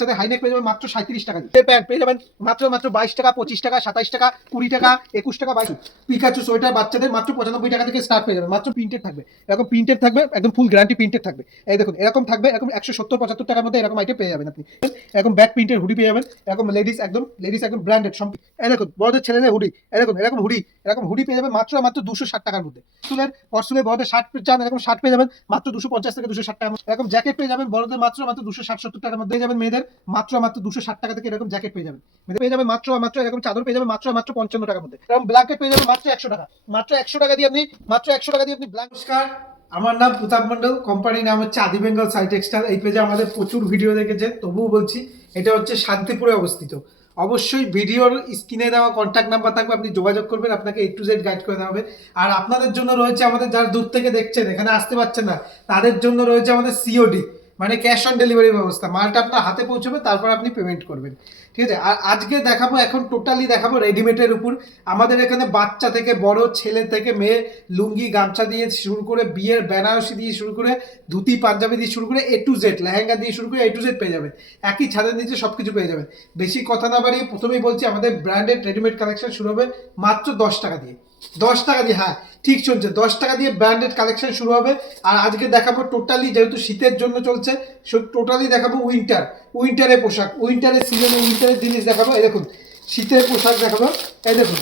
সাথে হাইনেক পেয়ে যাবেন মাত্র 37 টাকা দিয়ে। প্যান্ট পেয়ে যাবেন মাত্র 22 টাকা, 25 টাকা, 27 টাকা, 20 টাকা, 21 টাকা, 22। পিকাচু সোয়েটার বাচ্চাদের মাত্র 95 টাকা থেকে স্টার্ট পেয়ে যাবেন। মাত্র প্রিন্টেড থাকবে, এরকম প্রিন্টেড থাকবে, একদম ফুল গ্যারান্টি প্রিন্টেড থাকবে। এই দেখুন এরকম থাকবে, এরকম 170-75 টাকার মধ্যে এরকম আইটেম পেয়ে যাবেন আপনি। এরকম ব্যাক প্রিন্টের হুডি পেয়ে যাবেন, এরকম লেডিস একদম ব্র্যান্ডেড। এই দেখুন বড়দের ছেলেদের হুডি, এরকম হুডি পেয়ে যাবেন মাত্র 260 টাকার মধ্যে। পরশুলের বড়দের শার্ট চান, এরকম শার্ট পেয়ে যাবেন মাত্র 250 থেকে 260 টাকা। এরকম জ্যাকেট পেয়ে যাবেন বড়দের মাত্র 260-70 টাকার মধ্যে যাবেন। মেয়েদের মাত্র 260 টাকা থেকে এরকম জ্যাকেট পেয়ে যাবেন। পেয়ে যাবেন মাত্র এরকম চাদর পেয়ে যাবেন মাত্র 55 টাকার মধ্যে। এরকম ব্ল্যাঙ্কেট পেয়ে যাবেন মাত্র 100 টাকা। মাত্র 100 টাকা দিয়ে আপনি নমস্কার, আমার নাম প্রতাপ মন্ডল, কোম্পানির নাম হচ্ছে আদি বেঙ্গল সাই টেক্সটাইল। এই পেজে আমাদের প্রচুর ভিডিও দেখেছে, তবুও বলছি এটা হচ্ছে শান্তিপুরে অবস্থিত। অবশ্যই ভিডিওর স্ক্রিনে দেওয়া কন্ট্যাক্ট নাম্বার থাকবে, আপনি যোগাযোগ করবেন, আপনাকে A to Z গাইড করে দেওয়া হবে। আর আপনাদের জন্য রয়েছে আমাদের, যারা দূর থেকে দেখছেন এখানে আসতে পারছেন না, তাদের জন্য রয়েছে আমাদের COD, মানে ক্যাশ অন ডেলিভারি ব্যবস্থা। মালটা আপনার হাতে পৌঁছবে, তারপর আপনি পেমেন্ট করবেন, ঠিক আছে। আর আজকে দেখাবো, এখন টোটালি দেখাবো রেডিমেডের উপর। আমাদের এখানে বাচ্চা থেকে বড়, ছেলে থেকে মেয়ে, লুঙ্গি গামছা দিয়ে শুরু করে, বিয়ের বেনারসি দিয়ে শুরু করে, ধুতি পাঞ্জাবি দিয়ে শুরু করে A to Z, লেহেঙ্গা দিয়ে শুরু করে A to Z পেয়ে যাবেন। একই ছাদের নিচে সবকিছু পেয়ে যাবেন। বেশি কথা না বাড়িয়ে প্রথমেই বলছি, আমাদের ব্র্যান্ডেড রেডিমেড কালেকশন শুরু হবে মাত্র 10 টাকা দিয়ে। 10 টাকা দিয়ে, হ্যাঁ ঠিক শুনছে, 10 টাকা দিয়ে ব্র্যান্ডেড কালেকশন শুরু হবে। আর আজকে দেখাবো টোটালি, যেহেতু শীতের জন্য চলছে, টোটালি দেখাবো উইন্টারের পোশাক, উইন্টারের সিজনে উইন্টারের জিনিস দেখাবো। এই দেখুন শীতের পোশাক দেখাবো। এই দেখুন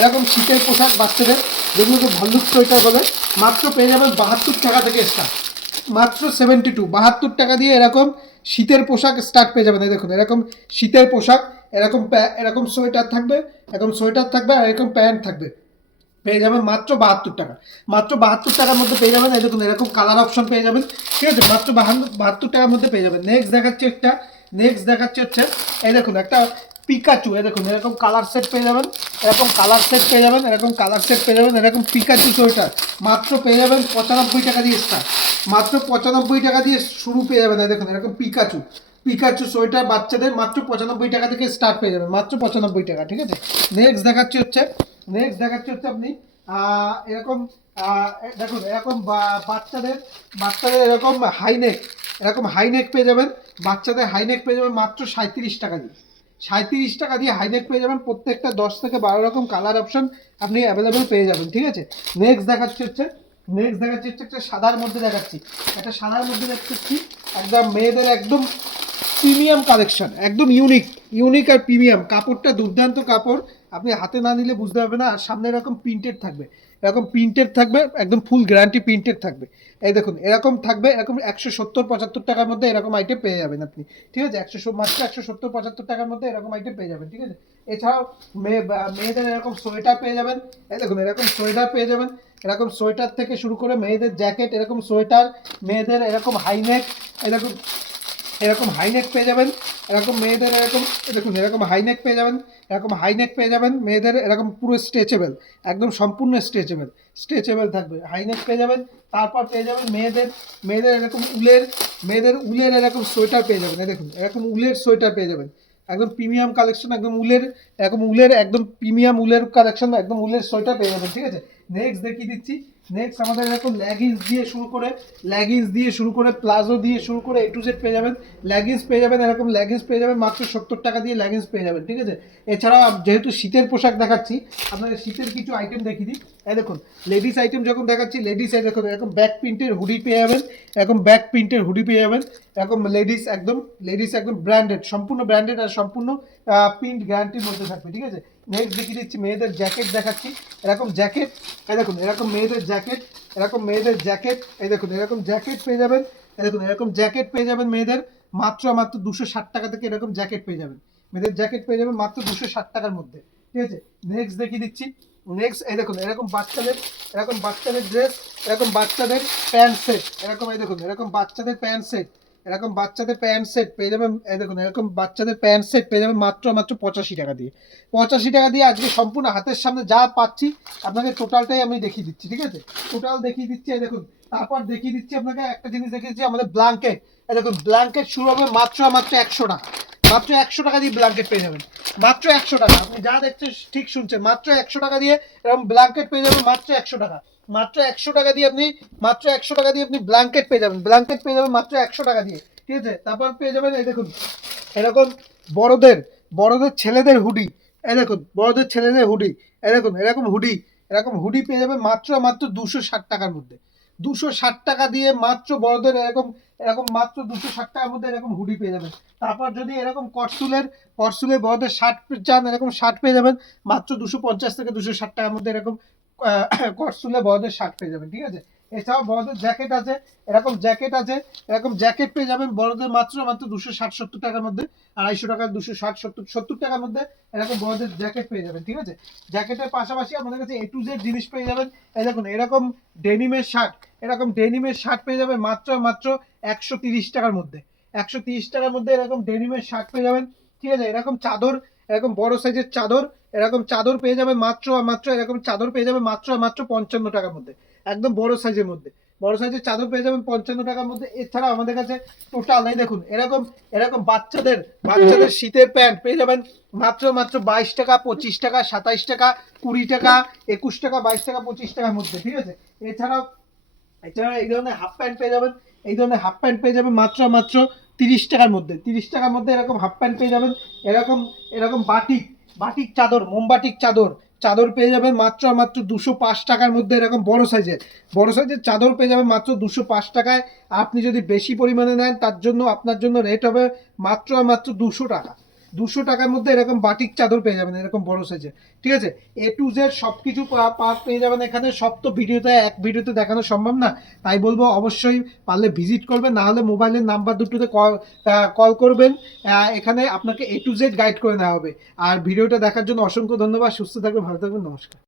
এরকম শীতের পোশাক বাচ্চাদের, যেগুলোকে ভল্লুক সোয়েটার বলে, মাত্র পেয়ে যাবেন 72 টাকা থেকে স্টার্ট। মাত্র 72 টাকা দিয়ে এরকম শীতের পোশাক স্টার্ট পেয়ে যাবেন। এই দেখুন এরকম শীতের পোশাক, এরকম সোয়েটার থাকবে, আর এরকম প্যান্ট থাকবে, পেয়ে যাবেন মাত্র 72 টাকা। মাত্র 72 টাকার মধ্যে পেয়ে যাবেন। এই দেখুন এরকম কালার অপশন পেয়ে যাবেন, ঠিক আছে, মাত্র 72 টাকার মধ্যে পেয়ে যাবেন। নেক্সট দেখাচ্ছি হচ্ছে এই দেখুন একটা পিকাচু। এই দেখুন এরকম কালার সেট পেয়ে যাবেন, এরকম পিকাচু সোয়েটার মাত্র পেয়ে যাবেন 95 টাকা দিয়ে স্টার্ট। মাত্র 95 টাকা দিয়ে শুরু পেয়ে যাবেন। এই দেখুন এরকম পিকাচু সোয়েটার বাচ্চাদের মাত্র 95 টাকা থেকে স্টার্ট পেয়ে যাবেন, মাত্র 95 টাকা, ঠিক আছে। নেক্সট দেখাচ্ছি হচ্ছে আপনি এরকম দেখুন এরকম বাচ্চাদের হাইনেক পেয়ে যাবেন। বাচ্চাদের হাইনেক পেয়ে যাবেন মাত্র 37 টাকা দিয়ে। 37 টাকা দিয়ে হাইনেক পেয়ে যাবেন। প্রত্যেকটা 10 থেকে 12 রকম কালার অপশন আপনি অ্যাভেলেবেল পেয়ে যাবেন, ঠিক আছে। নেক্সট দেখাচ্ছি হচ্ছে একটা সাদার মধ্যে দেখাচ্ছি, একদম মেয়েদের একদম প্রিমিয়াম কালেকশন, একদম ইউনিক আর প্রিমিয়াম। কাপড়টা দুর্দান্ত কাপড়, আপনি হাতে না নিলে বুঝতে পারবে না। আর সামনে এরকম প্রিন্টেড থাকবে, একদম ফুল গ্যারান্টি প্রিন্টেড থাকবে। এই দেখুন এরকম থাকবে, এরকম 170-75 টাকার মধ্যে এরকম আইটেম পেয়ে যাবেন আপনি, ঠিক আছে। মাত্র 170-75 টাকার মধ্যে এরকম আইটেম পেয়ে যাবেন, ঠিক আছে। এছাড়াও মেয়েদের এরকম সোয়েটার পেয়ে যাবেন। এই দেখুন এরকম সোয়েটার পেয়ে যাবেন, এরকম সোয়েটার থেকে শুরু করে মেয়েদের জ্যাকেট, এরকম সোয়েটার, মেয়েদের এরকম হাইনেক, এরকম হাইনেক পেয়ে যাবেন। এরকম মেয়েদের এরকম হাইনেক পেয়ে যাবেন মেয়েদের, এরকম পুরো স্ট্রেচেবল, একদম সম্পূর্ণ স্ট্রেচেবল থাকবে, হাইনেক পেয়ে যাবেন। তারপর পেয়ে যাবেন মেয়েদের উলের এরকম সোয়েটার পেয়ে যাবেন। দেখুন এরকম উলের সোয়েটার পেয়ে যাবেন, একদম প্রিমিয়াম কালেকশন, একদম প্রিমিয়াম উলের কালেকশন, একদম উলের সোয়েটার পেয়ে যাবেন, ঠিক আছে। নেক্সট দেখিয়ে দিচ্ছি। নেক্সট আমাদের এরকম লেগিংস দিয়ে শুরু করে প্লাজো দিয়ে শুরু করে A to Z পেয়ে যাবেন। লেগিংস পেয়ে যাবেন মাত্র 70 টাকা দিয়ে লেগিংস পেয়ে যাবেন, ঠিক আছে। এছাড়াও যেহেতু শীতের পোশাক দেখাচ্ছি, আপনাদের শীতের কিছু আইটেম দেখিয়ে দিই। এই দেখুন লেডিস আইটেম যখন দেখাচ্ছি, দেখুন এরকম ব্যাক প্রিন্টের হুডি পেয়ে যাবেন, এরকম লেডিস একদম ব্র্যান্ডেড, সম্পূর্ণ ব্র্যান্ডেড আর সম্পূর্ণ প্রিন্ট গ্যারান্টির মধ্যে থাকবে, ঠিক আছে। নেক্সট দেখিয়ে দিচ্ছি মেয়েদের জ্যাকেট দেখাচ্ছি। এরকম জ্যাকেট, এই দেখুন এরকম মেয়েদের জ্যাকেট, এই দেখুন এরকম জ্যাকেট পেয়ে যাবেন। মেয়েদের মাত্র 260 টাকা থেকে এরকম জ্যাকেট পেয়ে যাবেন। মেয়েদের জ্যাকেট পেয়ে যাবেন মাত্র 260 টাকার মধ্যে, ঠিক আছে। নেক্সট দেখিয়ে দিচ্ছি। এই দেখুন এরকম বাচ্চাদের ড্রেস, এরকম বাচ্চাদের প্যান্ট সেট, বাচ্চাদের প্যান্ট সেট পেয়ে যাবেন। এই দেখুন এরকম বাচ্চাদের প্যান্ট সেট পেয়ে যাবেন মাত্র 85 টাকা দিয়ে। 85 টাকা দিয়ে আজকে সম্পূর্ণ হাতের সামনে যা পাচ্ছি আপনাকে টোটালটাই আমি দেখিয়ে দিচ্ছি, ঠিক আছে। টোটাল দেখিয়ে দিচ্ছি। এই দেখুন তারপর দেখিয়ে দিচ্ছি আপনাকে একটা জিনিস দেখিয়ে দিচ্ছি, আমাদের ব্ল্যাঙ্কেট। এই দেখুন ব্ল্যাঙ্কেট শুরু হবে মাত্র 100 টাকা। মাত্র 100 টাকা দিয়ে ব্ল্যাঙ্কেট পেয়ে যাবেন, মাত্র 100 টাকা। আপনি যা দেখছেন ঠিক শুনছেন, মাত্র 100 টাকা দিয়ে এরকম ব্ল্যাঙ্কেট পেয়ে যাবেন, মাত্র 100 টাকা। মাত্র 100 টাকা দিয়ে আপনি ব্ল্যাঙ্কেট পেয়ে যাবেন, মাত্র 100 টাকা দিয়ে, ঠিক আছে। তারপর পেয়ে যাবেন এই দেখুন এরকম বড়দের বড়দের ছেলেদের হুডি, এই দেখুন বড়দের ছেলেদের হুডি, এই দেখুন এরকম হুডি পেয়ে যাবেন মাত্র 260 টাকার মধ্যে। 260 টাকা দিয়ে মাত্র বড়দের এরকম এরকম মাত্র 260 টাকার মধ্যে এরকম হুডি পেয়ে যাবেন। তারপর যদি এরকম করসুলের বড়দের শার্ট চান, এরকম শার্ট পেয়ে যাবেন মাত্র 250 থেকে 260 টাকার মধ্যে। এরকম করসুলের বড়দের শার্ট পেয়ে যাবেন, ঠিক আছে। এছাড়াও বড়দের জ্যাকেট আছে, এরকম জ্যাকেট পেয়ে যাবেন বড়দের মাত্র 260-70 টাকার মধ্যে। 250 টাকা, 260-70 টাকার মধ্যে এরকম বড়দের জ্যাকেট পেয়ে যাবেন, ঠিক আছে। জ্যাকেটের পাশাপাশি আমাদের কাছে A to Z জিনিস পেয়ে যাবেন। এই দেখুন এরকম ডেনিমের শার্ট পেয়ে যাবেন মাত্র 130 টাকার মধ্যে। 130 টাকার মধ্যে এরকম ডেনিমের শার্ট পেয়ে যাবেন, ঠিক আছে। এরকম বড় সাইজের চাদর পেয়ে যাবেন মাত্র 55 টাকার মধ্যে, একদম বড় সাইজের চাদর পেয়ে যাবেন 55 টাকার মধ্যে। এছাড়া আমাদের কাছে টোটাল এই দেখুন এরকম বাচ্চাদের শীতের প্যান্ট পেয়ে যাবেন মাত্র 22 টাকা, 25 টাকা, 27 টাকা, 20 টাকা, 21 টাকা, 22 টাকা, 25 টাকার মধ্যে, ঠিক আছে। এছাড়াও এই ধরনের হাফ প্যান্ট পেয়ে যাবেন মাত্র 30 টাকার মধ্যে। 30 টাকার মধ্যে এরকম হাফ প্যান্ট পেয়ে যাবেন। এরকম বাটিক চাদর, মোমবাটিক চাদর পেয়ে যাবেন মাত্র 205 টাকার মধ্যে। এরকম বড় সাইজের চাদর পেয়ে যাবেন মাত্র 205 টাকায়। আপনি যদি বেশি পরিমাণে নেন তার জন্য আপনার জন্য রেট হবে মাত্র 200 টাকা। 200 টাকার মধ্যে এরকম বাটিক চাদর পেয়ে যাবেন এরকম বড় সাইজের, ঠিক আছে। A to Z সবকিছু পেয়ে যাবেন এখানে। সব তো এক ভিডিওতে দেখানো সম্ভব না, তাই বলবো অবশ্যই পারলে ভিজিট করবেন, না হলে মোবাইলের নাম্বার দুটোতে কল করবেন। এখানে আপনাকে A to Z গাইড করে নেওয়া হবে। আর ভিডিওটা দেখার জন্য অসংখ্য ধন্যবাদ। সুস্থ থাকবেন, ভালো থাকবেন, নমস্কার।